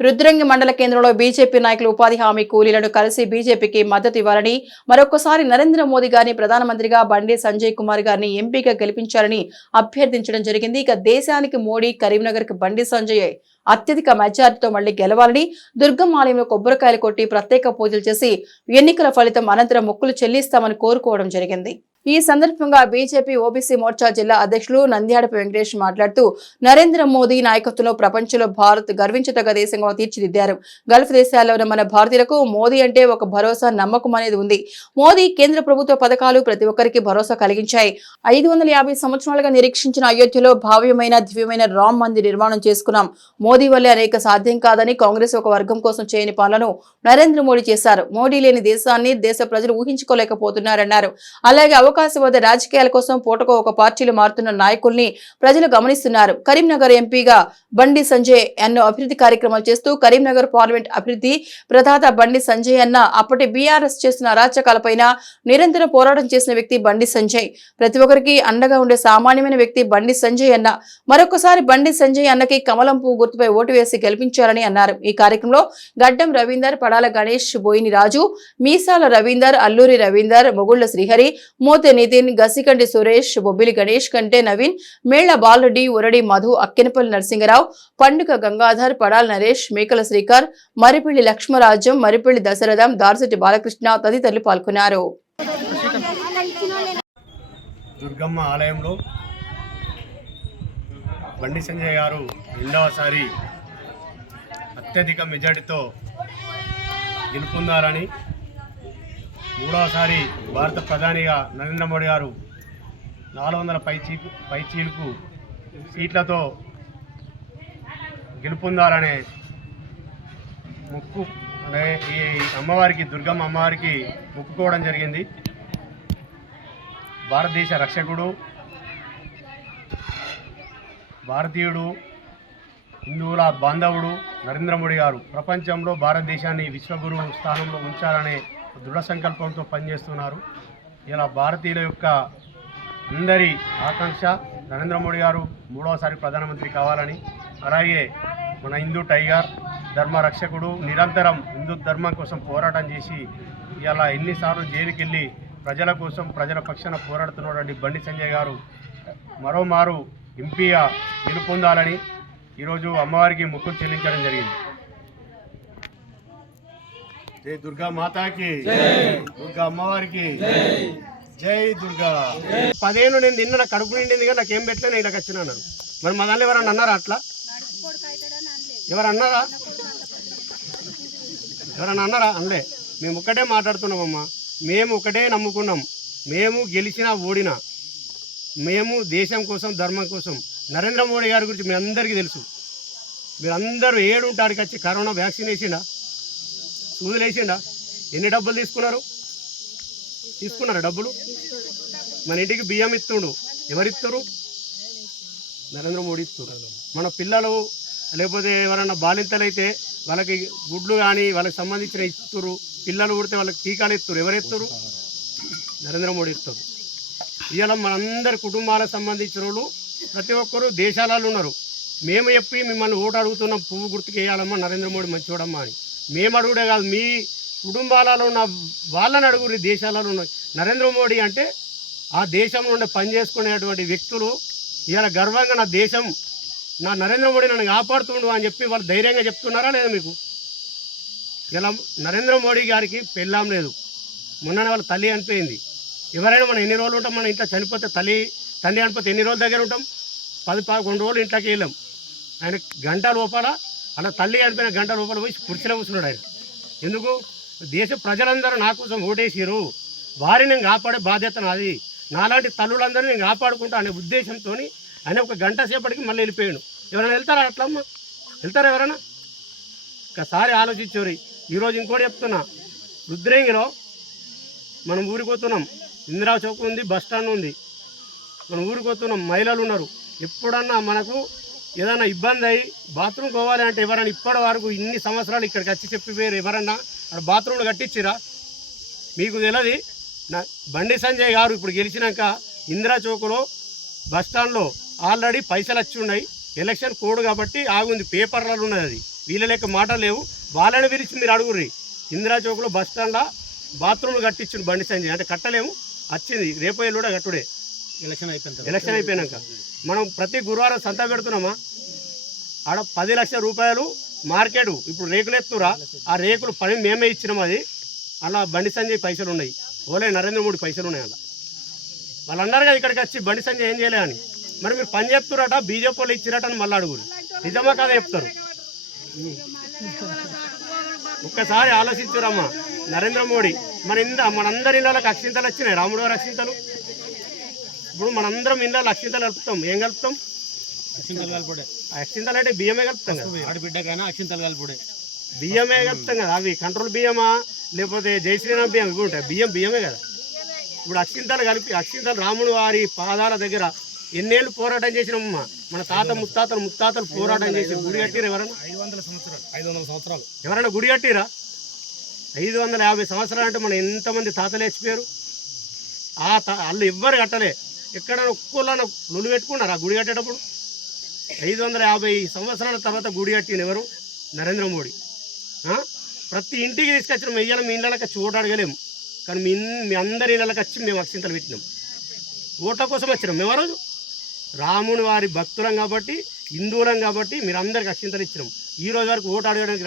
రుద్రంగి మండల కేంద్రంలో బీజేపీ నాయకులు ఉపాధి హామీ కూలీలను కలిసి బీజేపీకి మద్దతు ఇవ్వాలని మరొకసారి నరేంద్ర మోదీ గారిని ప్రధానమంత్రిగా బండి సంజయ్ కుమార్ గారిని ఎంపీగా గెలిపించాలని అభ్యర్థించడం జరిగింది. ఇక దేశానికి మోడీ కరీంనగర్కి బండి సంజయ్ అత్యధిక మెజార్టీతో మళ్ళీ గెలవాలని దుర్గం ఆలయంలో కొబ్బరికాయలు కొట్టి ప్రత్యేక పూజలు చేసి ఎన్నికల ఫలితం అనంతరం మొక్కులు చెల్లిస్తామని కోరుకోవడం జరిగింది. ఈ సందర్భంగా బీజేపీ ఓబీసీ మోర్చా జిల్లా అధ్యక్షులు నంద్యాడపు వెంకటేష్ మాట్లాడుతూ నరేంద్ర మోదీ నాయకత్వంలో ప్రపంచంలో భారత్ గర్వించదగ్గ దేశంగా తీర్చిదిద్దారు. గల్ఫ్ దేశాల్లో ఉన్న మన భారతీయులకు మోదీ అంటే ఒక భరోసా నమ్మకం అనేది ఉంది. మోదీ కేంద్ర ప్రభుత్వ పథకాలు ప్రతి ఒక్కరికి భరోసా కలిగించాయి. ఐదు వందల యాభై సంవత్సరాలుగా నిరీక్షించిన అయోధ్యలో భావ్యమైన దివ్యమైన రామ్ మందిర్ నిర్మాణం చేసుకున్నాం. మోదీ వల్లే అనేక సాధ్యం కాదని కాంగ్రెస్ ఒక వర్గం కోసం చేయని పనులను నరేంద్ర మోడీ చేశారు. మోడీ లేని దేశాన్ని దేశ ప్రజలు ఊహించుకోలేకపోతున్నారన్నారు. అలాగే అవకాశవాద రాజకీయాల కోసం పూటకో ఒక పార్టీలు మారుతున్న నాయకుల్ని ప్రజలు గమనిస్తున్నారు. కరీంనగర్ ఎంపీగా బండి సంజయ్ ఎన్నో అభివృద్ధి కార్యక్రమాలు చేస్తూ కరీంనగర్ పార్లమెంట్ అభివృద్ధి ప్రదాత బండి సంజయ్ అన్న అప్పటి బీఆర్ఎస్ చేసిన అరాచకాలపైన నిరంతరం పోరాటం చేసిన వ్యక్తి బండి సంజయ్. ప్రతి ఒక్కరికి అండగా ఉండే సామాన్యమైన వ్యక్తి బండి సంజయ్ అన్న. మరొకసారి బండి సంజయ్ అన్నకి కమలం పువ్వు గుర్తుపై ఓటు వేసి గెలిపించాలని అన్నారు. ఈ కార్యక్రమంలో గడ్డం రవీందర్ పడాల గణేష్ బోయిని రాజు మీసాల రవీందర్ అల్లూరి రవీందర్ మొగుళ్ళ శ్రీహరి మోతే నితిన్ గసికంటి సురేష్ బొబ్బిలి గణేష్ కంటే నవీన్ మేళ్ళ బాలరెడ్డి ఉరడి మధు అక్కినపల్లి నరసింహరావు పండుగ గంగాధర్ పడాల నరేష్ మేకల శ్రీకర్ మరిపల్లి లక్ష్మరాజ్యం మరిపల్లి దశరథం దార్శెట్టి బాలకృష్ణ తదితరులు పాల్గొన్నారు. దుర్గమ్మ ఆలయంలో బండి సంజయ్ గారు రెండవసారి అత్యధిక మెజార్టీతో గెలుపొందాలని మూడవసారి భారత ప్రధానిగా నరేంద్ర మోడీ గారు నాలుగు వందల పై చీపు సీట్లతో గెలుపొందాలనే ముక్కు అనే ఈ అమ్మవారికి దుర్గమ్మ అమ్మవారికి మొక్కుకోవడం జరిగింది. భారతదేశ రక్షకుడు భారతీయుడు హిందువుల బాంధవుడు నరేంద్ర మోడీ గారు ప్రపంచంలో భారతదేశాన్ని విశ్వగురు స్థానంలో ఉంచాలనే దృఢ సంకల్పంతో పనిచేస్తున్నారు. ఇలా భారతీయుల యొక్క అందరి ఆకాంక్ష నరేంద్ర మోడీ గారు మూడవసారి ప్రధానమంత్రి కావాలని అలాగే మన హిందూ టైగర్ ధర్మ రక్షకుడు నిరంతరం హిందూ ధర్మం కోసం పోరాటం చేసి ఇలా ఎన్నిసార్లు జైలుకి వెళ్ళి ప్రజల కోసం ప్రజల పక్షాన పోరాడుతున్నటువంటి బండి సంజయ్ గారు మరోమారు ఎంపీగా గెలుపొందాలని ఈరోజు అమ్మవారికి మొక్కులు చెల్లించడం జరిగింది. జై దుర్గా మాతాకి దుర్గా అమ్మవారికి జై. దుర్గా. పదేళ్ళు నేను నిన్న నా కడుపు నిండింది కానీ నాకేం పెట్టలే నేను ఇలాగ వచ్చినాను మరి మా దాంట్లో ఎవరన్నా అన్నారా అట్లా? ఎవరు అన్నారా? ఎవరన్నా అన్నారా? అనలే. మేము ఒక్కటే మాట్లాడుతున్నామమ్మా. మేము ఒకటే నమ్ముకున్నాం. మేము గెలిచినా ఓడినా. మేము దేశం కోసం ధర్మం కోసం. నరేంద్ర మోడీ గారి గురించి మీ అందరికీ తెలుసు. మీరందరూ ఏడుంటాడికి వచ్చి కరోనా వ్యాక్సిన్ వేసిండా సూదులు వేసిండా? ఎన్ని డబ్బులు తీసుకున్నారు? తీసుకున్నారా డబ్బులు? మన ఇంటికి బియ్యం ఇస్తుండు. ఎవరిస్తారు? నరేంద్ర మోడీ ఇస్తున్నారు మన పిల్లలు లేకపోతే ఎవరైనా బాలింతలు అయితే వాళ్ళకి గుడ్లు కానీ వాళ్ళకి సంబంధించిన ఇస్తారు పిల్లలు పుడితే వాళ్ళకి టీకాలు ఇస్తారు ఎవరు ఇస్తారు నరేంద్ర మోడీ ఇస్తారు. ఇవాళ మనందరి కుటుంబాలకు సంబంధించిన వాళ్ళు ప్రతి ఒక్కరు దేశాలలో ఉన్నారు. మేము చెప్పి మిమ్మల్ని ఓటు అడుగుతున్నాం. పువ్వు గుర్తుకేయాలమ్మా నరేంద్ర మోడీ మంచివాడమ్మా అని. మేము అడుగుడే కాదు మీ కుటుంబాలలో ఉన్న వాళ్ళని అడుగురి దేశాలలో ఉన్న నరేంద్ర మోడీ అంటే ఆ దేశంలో ఉండే పనిచేసుకునేటువంటి వ్యక్తులు ఇలా గర్వంగా నా దేశం నా నరేంద్ర మోడీ నన్ను కాపాడుతుండు అని చెప్పి వాళ్ళు ధైర్యంగా చెప్తున్నారా లేదా మీకు? ఇలా నరేంద్ర మోడీ గారికి పెళ్ళాం లేదు. మొన్న వాళ్ళ తల్లి అనిపోయింది ఎవరైనా మనం ఎన్ని రోజులు ఉంటాం మన ఇంట్లో చనిపోతే తల్లి తండ్రి చనిపోతే ఎన్ని రోజుల దగ్గర ఉంటాం? పది పదకొండు రోజులు ఇంట్లోకి వెళ్ళాం. ఆయన గంట లోపల అలా తల్లి గడిపిన గంట లోపల పోయి కుర్చీలో కూర్చున్నాడు ఆయన. ఎందుకు? దేశ ప్రజలందరూ నా కోసం ఓటేసారు వారిని నేను కాపాడే బాధ్యత నాది. నాలాంటి తల్లులందరూ నేను కాపాడుకుంటా అనే ఉద్దేశంతో ఆయన ఒక గంట సేపటికి మళ్ళీ వెళ్ళిపోయాడు. ఎవరైనా వెళ్తారా అట్లమ్మ వెళ్తారా ఎవరైనా? ఒకసారి ఆలోచించోరి. ఈరోజు ఇంకోటి చెప్తున్నా. రుద్రేంగిలో మనం ఊరికి ఇందిరా చౌక్ ఉంది బస్ స్టాండ్ ఉంది. మనం ఊరికి మహిళలు ఉన్నారు. ఎప్పుడన్నా మనకు ఏదైనా ఇబ్బంది అయ్యి బాత్రూమ్ పోవాలి అంటే ఎవరైనా ఇప్పటి వరకు ఇన్ని సంవత్సరాలు ఇక్కడికి వచ్చి చెప్పిపోయారు ఎవరన్నా అక్కడ బాత్రూమ్లు కట్టించిరా? మీకు తెలియదు. నా బండి సంజయ్ గారు ఇప్పుడు గెలిచినాక ఇందిరా చౌక్లో బస్ స్టాండ్లో ఆల్రెడీ పైసలు వచ్చి ఉన్నాయి. ఎలక్షన్ కోడ్ కాబట్టి ఆగుంది. పేపర్లలో ఉన్నది అది. వీళ్ళ లెక్క మాటలు లేవు. వాళ్ళని పిలిచి మీరు అడుగుర్రి. ఇందిరా చౌక్లో బస్ స్టాండ్లో బాత్రూమ్లు కట్టించిండు బండి సంజయ్. అంటే కట్టలేము. వచ్చింది. రేపు కూడా కట్టుడే. ఎలక్షన్ అయిపోయింది ఎలక్షన్ అయిపోయినాక. మనం ప్రతి గురువారం సంత పెడుతున్నామా? ఆడ పది లక్షల రూపాయలు మార్కెట్ ఇప్పుడు రేకులు ఎత్తురా? ఆ రేకులు పని మేమే ఇచ్చినాం అది. అలా బండి సంజయ్ పైసలు ఉన్నాయి. ఓలే నరేంద్ర మోడీ పైసలు ఉన్నాయి అలా. వాళ్ళందరూ కదా ఇక్కడికి వచ్చి బండి సంజయ్ ఏం చేయలే అని. మరి మీరు పని చెప్తురట బీజేపీ వాళ్ళు ఇచ్చిరట అని మళ్ళీ అడుగురు. నిజమా కదా చెప్తారు? ఒక్కసారి ఆలోచించురమ్మా. నరేంద్ర మోడీ మన ఇంద మనందరి ఇళ్ళకి అక్షింతలు వచ్చినాయి. రాముడు గారు అక్షింతలు ఇప్పుడు మనందరం ఇళ్ళ అక్షింతలు కలుపుతాం. ఏం కలుపుతాం? అక్షింతలు కలుపుడే. అక్షింతలు అంటే బియ్యమే కలుపుతాం కదా. ఆడబిడ్డకైనా అక్షింతలు కలుపుడే. బియ్యమే కలుపుతాం కదా. అవి కంట్రోల్ బియ్యమా? లేకపోతే జై శ్రీరామ్ బియ్యం ఇవి ఉంటాయి. బియ్యం బియ్యమే కదా. ఇప్పుడు అక్షింతలు కలిపి అక్షింతలు రాముడు వారి పాదాల దగ్గర ఎన్నేళ్ళు పోరాటం చేసినామమ్మా? మన తాత ముత్తాతలు ముత్తాతలు పోరాటం చేసి గుడి కట్టిరు ఎవరన్నా? ఐదు వందల సంవత్సరాలు ఐదు వందల సంవత్సరాలు. ఎవరైనా గుడి కట్టిరా ఐదు వందల యాభై సంవత్సరాలు అంటే మన ఎంతమంది తాతలు లేచిపోయారు ఆ తా వాళ్ళు ఎవ్వరు కట్టలే. ఎక్కడ ఒక్కోళ్ళను నువ్వు పెట్టుకున్నారు ఆ గుడి కట్టేటప్పుడు? ఐదు వందల యాభై సంవత్సరాల తర్వాత గుడి కట్టిన ఎవరు? నరేంద్ర మోడీ. ప్రతి ఇంటికి తీసుకొచ్చిన మెయ్యాల మీ ఇళ్ళకి వచ్చి ఓటు అడగలేము కానీ మీ మీ అందరి ఇళ్ళకి వచ్చి మేము అక్షింతలు పెట్టినాం. ఓట్ల కోసం వచ్చినాం మేము రోజు. రాముని వారి భక్తులం కాబట్టి హిందువులం కాబట్టి మీరు అందరికి అక్షింతలు ఇచ్చినాం. ఈ రోజు వరకు ఓటు అడగడానికి